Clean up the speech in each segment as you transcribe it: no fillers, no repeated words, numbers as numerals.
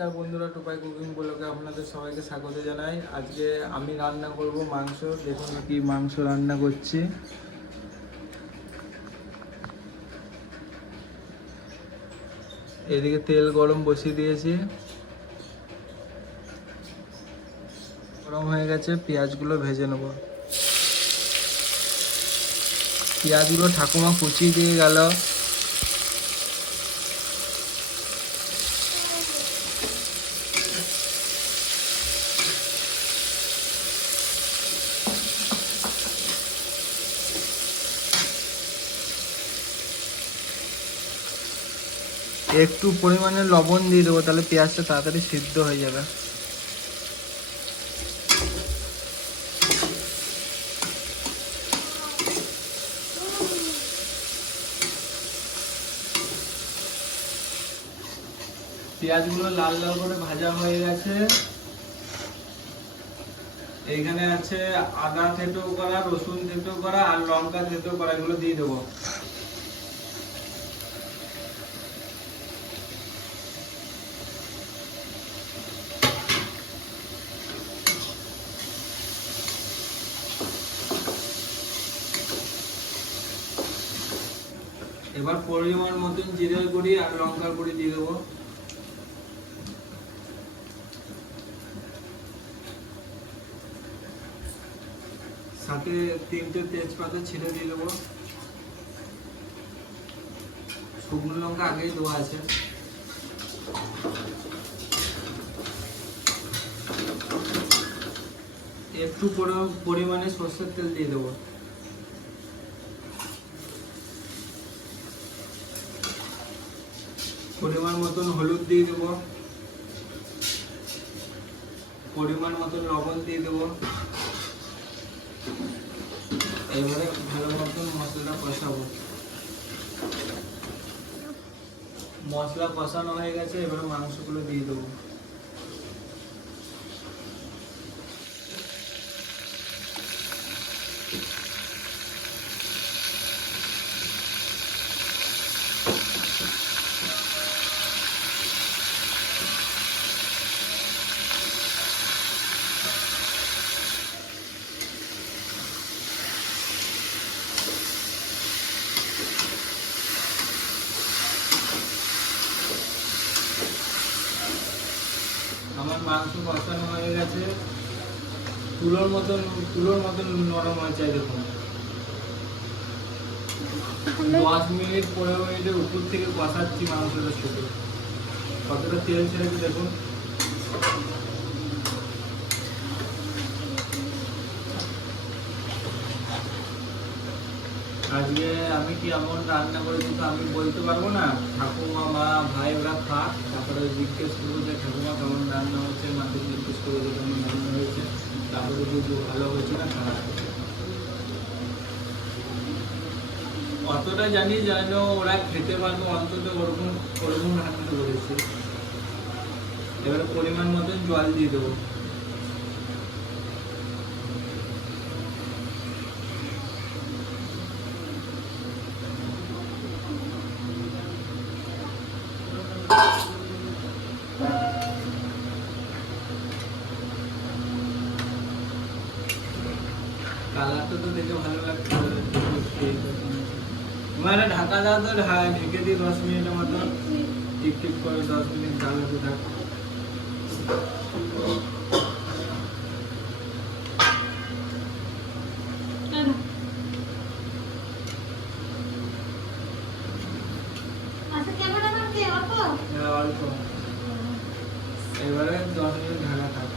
নমস্কার বন্ধুরা, টুপাই কুকিং ব্লগে আপনাদের সবাইকে স্বাগত জানাই। আজকে আমি রান্না করব মাংস। দেখুন কি মাংস রান্না করছি। এদিকে তেল গরম বসিয়ে দিয়েছি, গরম হয়ে গেছে। পেঁয়াজগুলো ভেজে নেব। পেঁয়াজগুলো ঠাকুমা কুচিয়ে দিয়ে গেল। একটু পরিমাণে লবণ দিয়ে দেবো, তাহলে পেঁয়াজটা তাড়াতাড়ি সিদ্ধ হয়ে যাবে। পেঁয়াজগুলো লাল লাল করে ভাজা হয়ে গেছে। এইখানে আছে আদা থেঁতো করা, রসুন থেঁতো করা আর লঙ্কা থেঁতো করা, এগুলো দিয়ে দেবো। এবার পরিমাণ মতন জিরের গুঁড়ি আর লঙ্কার গুঁড়ি দিয়ে দেবো। সাথে 3টে তেজপাতা ছিঁড়ে দিয়ে দেবো। শুকনো লঙ্কা আগেই দেওয়া আছে। একটু পরিমাণে সরষের তেল দিয়ে দেবো। পরিমাণ মতন হলুদ দিয়ে দেবো। পরিমাণ মতন লবণ দিয়ে দেবো। এবারে ভালো মতন মশলাটা কষাবো। মশলা কষানো হয়ে গেছে, এবারে মাংসগুলো দিয়ে দেবো। আমার মাংস কষানো হয়ে গেছে, তুলোর মতন নরম হয়েছে। দেখুন 10 মিনিট 15 মিনিটের উপর থেকে কষাচ্ছি মাংসটার সাথে। কতটা তেল ছেড়েছে দেখুন। আজকে আমি কি এমন রান্না করেছি তো আমি বলতে পারবো না। ঠাকুমা, মা, ভাই ওরা খাক, তারপরে জিজ্ঞেস করবো যে ঠাকুমা কেমন রান্না হচ্ছে, মাকে জিজ্ঞেস করবো যে কেমন রান্না হয়েছে, তারপরে যদি ভালো হয়েছে না খারাপ হয়েছে। অতটা জানি যেন ওরা খেতে পারবো, অন্তত ওরকম রান্না করেছি। এবার পরিমাণ মতন জল দিয়ে দেবো। কালারটা তো দেখে ভালো লাগছে। মানে ঢাকা দাও তো, ঢেকে দিই 10 মিনিটের মতো। টিপ করে 10 মিনিট জাল হতে থাক। অল্প। এবারে 10 মিনিট ঢাকা থাক।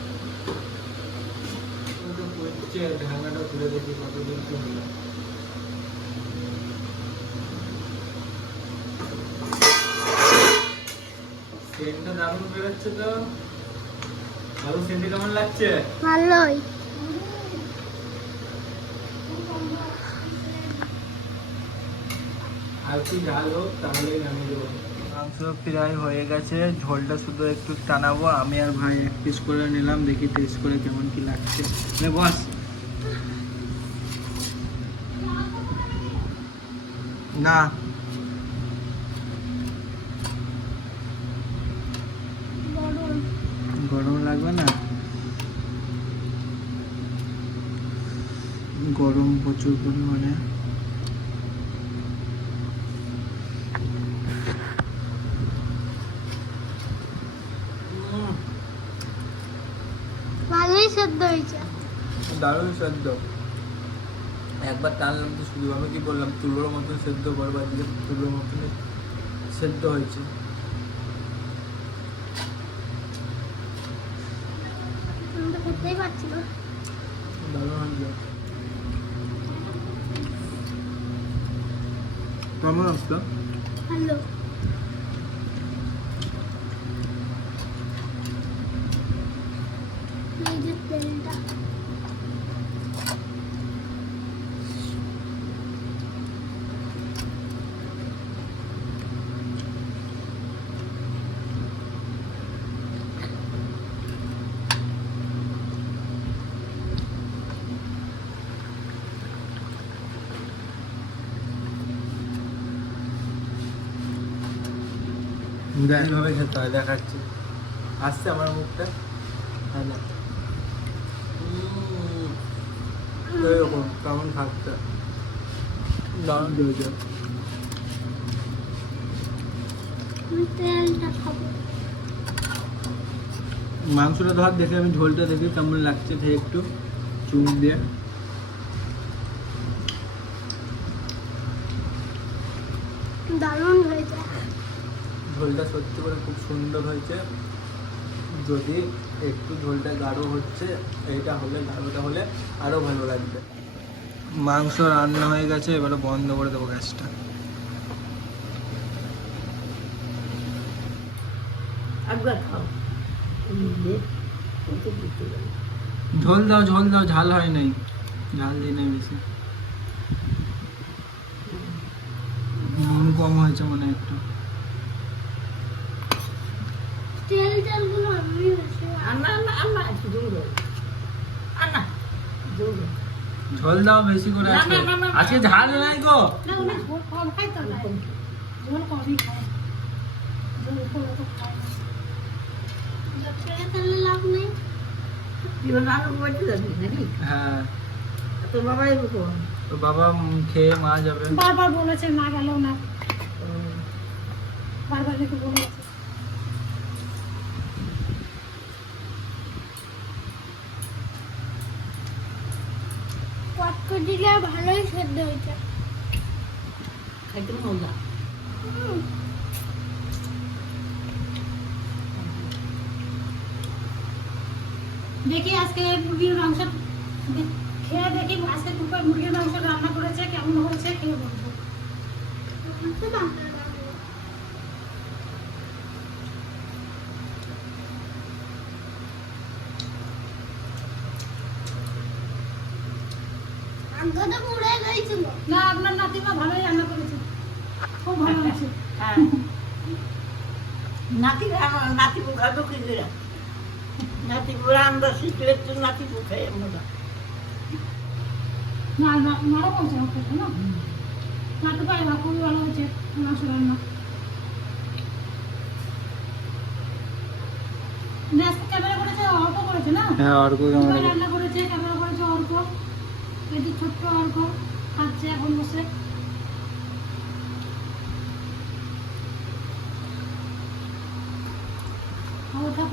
ঢাকাটা খুলে দেখি কতদিন কি হলো। সেন্টটা দারুণ বেরোচ্ছে তো। ভালো। সেন্টটা কেমন লাগছে? ভালোই। আর কি ঝাল হোক তাহলেই নামিয়ে দেবো। মাংস প্রায় হয়ে গেছে, ঝোলটা শুধু একটু টানাবো। আমি আর ভাই এক পিস করে নিলাম, দেখি টেস্ট করে কেমন কি লাগছে। বস না, গরম লাগবে না? গরম প্রচুর পরিমাণে। ভালোই সেদ্ধ হয়েছে। দারুণ সেদ্ধ। একবার টানলাম তো শুধু, আমি কি বললাম তুলোর মতন সেদ্ধ করবার দিকে, তুলোর মতন সেদ্ধ হয়েছে। আমি তো খেতেই পারছি না। দারুণ হয়েছে। কেমন আসতো? ভালো। এই যে তেলটা, এইভাবে খেতে হয়, দেখাচ্ছি। আসছে আমার মুখটা, হ্যাঁ না এরকম কেমন থাকতে দারুণ হয়েছে। আমি তেলটা খাবো। মাংসটা ধর দেখে, আমি ঝোলটা দেখি কেমন লাগছে, খেয়ে একটু চুমুক দিয়ে। দারুণ হয়েছে। ঝোলটা সত্যি করে খুব সুন্দর হয়েছে। যদি একটু ঝোলটা গাঢ় হচ্ছে, এইটা হলে গাঢ়টা হলে আরও ভালো লাগবে। মাংস রান্না হয়ে গেছে, এবারে বন্ধ করে দেবো গ্যাসটা। একবার খাও ঝোল দাও, ঝোল দাও, ঝাল হয় নাই, ঝাল দিই নাই বেশি। নুন কম হয়েছে মনে হয় একটু। তেল তেলগুলো আমি বেশি আন্না আন্না আন্না একটু জোর আন্না জোর ঝোল দাও বেশি করে না, আজকে। না, না, না, না। আজকে ঝাল নাই গো। না না ঝোল কম খাই তো না, ঝোল কমই খাই, ঝোল করে তো খাই না। তেলে তেলে লাভ নেই। জীবন আরো বলতে যাবি নাকি হ্যাঁ, তোর বাবা এরকম তো বাবা খেয়ে মা যাবে। বারবার বলেছে না গেলেও না, বারবার রেখে বলেছে। কটকটিটা ভালোই সেদ্ধ হয়েছে। খাইতে মজা দেখি আজকে মুরগির মাংস খেয়ে দেখি, আজকে দুপুর মুরগির মাংস রান্না করেছে, কেমন হয়েছে খেয়ে বলবো। না আপনার নাতিমা ভালোই রান্না করেছে, খুব ভালো হয়েছে। হ্যাঁ নাতি নাতি পোকা তো কিনে নাতি পোড়া আমরা শিখলে তো নাতি পোখাই আমরা না না মারা বলছে আমার কথা না, নাটু পাই বা খুবই ভালো হয়েছে মাংস রান্না। আজকে ক্যামেরা করেছে অল্প করেছে না, হ্যাঁ, অর্ক দুপুরে রান্না করেছে, ক্যামেরা করেছে অল্প, এই যে ছোট্ট অল্প খাচ্ছে এখন বসে। ওটা